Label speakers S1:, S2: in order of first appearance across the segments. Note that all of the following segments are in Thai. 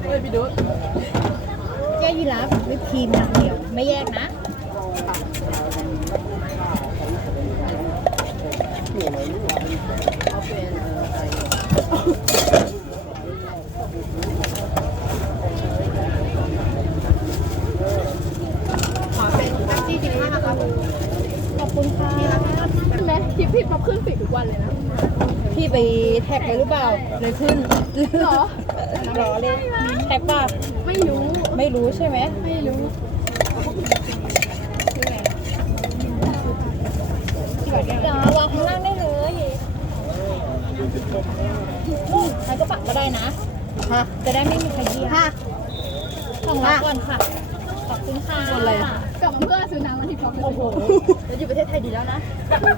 S1: เลยพี่ดู
S2: แก้ยีราฟวิปครีมอย่างเดียวไม่แยกนะ
S1: ขอเป็นแท็กซี่15ครับ
S2: ขอบคุณค่ะ
S1: ใช่ไหมคลิปพี่ป๊อปขึ้นฟีดทุกวันเลยนะ
S2: พี่ไปแท็กเลยหรือเปล่าเลยขึ้น
S1: หรอ
S2: เลยแท็กป่ะ
S1: ไม่รู้
S2: ใช่ไหม
S1: ไม่รู้
S2: จ๋าวางข้างล่างได้เลยมันก็ปักก็ได้นะจะได้ไม่มีใครเยี่ยมของเราก่อนค่ะขอบคุณค่ะ
S1: อะไรกลับมาเพื่อซื้อน้ำมาที่ป๊อปโอ้โห
S2: จะอยู่ประเทศไทยดีแล้วนะ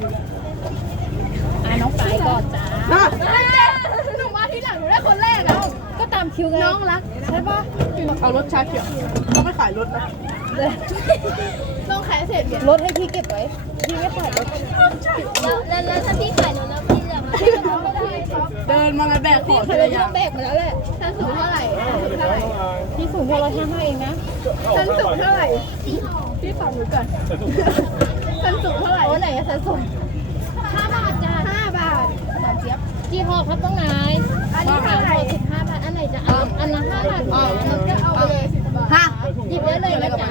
S2: น้องสายก่อนจ้า
S1: หนูมาที่หลังหนูได้คนแรกแล้ว
S2: ก็ตามคิวไง
S1: น้องรัก
S2: ใช่ปะ
S1: เอารถชาเขียวเขาไม่ขายรถนะต้องขายเสร็จ
S2: รถให้พี่เก็บไว้พี่ไม่ขายรถ
S3: แล้วถ้าพี่ขายรถแล้วพี่จะมา
S2: พี่จะทำไม่ได้
S1: เดินมาแบกของ
S2: เลยต้องแบกมาแล้วแหละ
S1: ชั้นสูงเท่าไหร่
S2: พี่สูงแค่155เองนะ
S1: ชั้นสูงเท่าไหร่พี่ฟังหนูก่อนชั้นสูงเท่าไหร่
S2: ไหนอะชั้นสูง
S3: 5 บาทจ้า
S1: 5 บาท
S2: สามเจี๊ยบกี่ห่อครับต้องนาย
S1: อันนี้เท่าไหร่
S2: 15 บาทอันไหนจะเอาอันละ5 บาท
S1: ก็เอาไปเลย10 บาท
S2: หยิบได้เลยนะจ๊ะ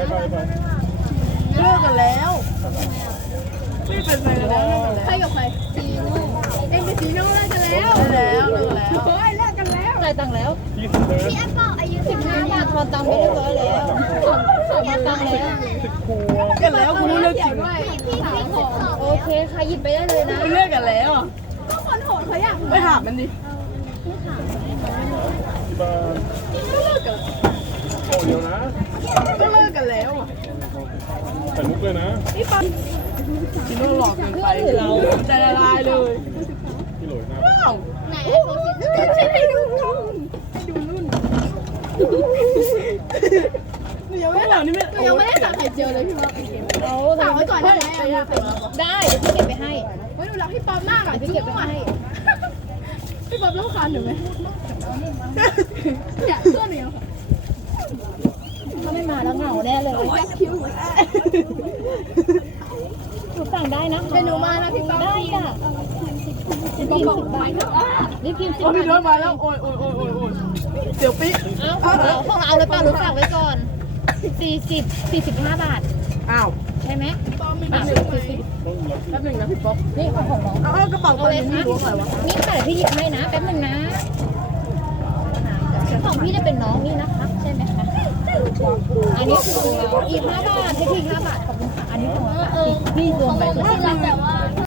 S1: เลิกกันแล้วไม่เป็นไรแล้วใครกับใคร
S3: ซีโน่
S1: เอ็งกับซีโน่เลิกกันแล้วเลิกแล้วโอ้ยเลิกกันแล้ว
S2: จ่ายตังค์แล้ว
S3: พี่แอปเปิลอายุ
S2: 15 บาททอนตังค์ไม่เรียบร้อยแล้วทอนตังค์แล้ว
S1: กันแล้วคุณเลิกจริง
S3: พี่
S2: โอเคค่ะหยิบไปได้เลยนะ
S1: เลิกกันแล้วก็คนโหดเขาอยากไปถามมันดิก็เลิกกัน
S4: โอ้เดียวนะ
S1: ก็เลิกกันแล้ว
S4: ใส่มุกเลยนะ
S1: นี่ปั๊มซีโน่หลอกเกินไปใจละลายเลย
S4: พี่โหลยหน้า
S3: ไหนไอโฟน
S1: ใช่ให้ดูรุ่นยังไม่ได้สั่งไข่เจียวเลยพี่ป๊อปสั่งไว้ก่อนได้ไหม
S2: ได้เดี๋ยวพี่เก็บไปให้
S1: เฮ้ยหนูรักพี่ป๊อปมากอ่ะ
S2: พี่เก็บไปให้
S1: พี่ป๊อปต้องคานหนูไหมอยากเพื่อนหนูยัง
S2: ถ้าไม่มาแล้วเหงาแน่เลย
S1: ยักคิ้ว
S2: หนูสั่งได้นะ
S1: เป็นหนูมานะพี่ป๊อป
S2: ได้จ้ะ
S1: พี่ป๊อปบอกไป
S2: รีบกินสิ
S1: พี่โดนมาแล้วโอ้ยเดี๋ยวปิ๊ก
S2: เอาเลยป่ะหรือฝากไว้ก่อน45 บาท
S1: อ้าว
S2: ใช่ไหม
S1: แป๊บนึงนะพี่ป๊อป
S2: นี่ของน้อง
S1: เอากระเป๋าตัวนี้นี่ล้วงอะไรวะ
S2: นี่ค่ะเดี๋ยวพี่หยิบให้นะแป๊บนึงนะของพี่จะเป็นน้องนี่นะคะใช่ไหมคะอันนี้ของเราอีก5 บาทให้พี่5 บาทขอบคุณค่ะอันนี้ของเราพี่รวมไป
S3: แต่ว่า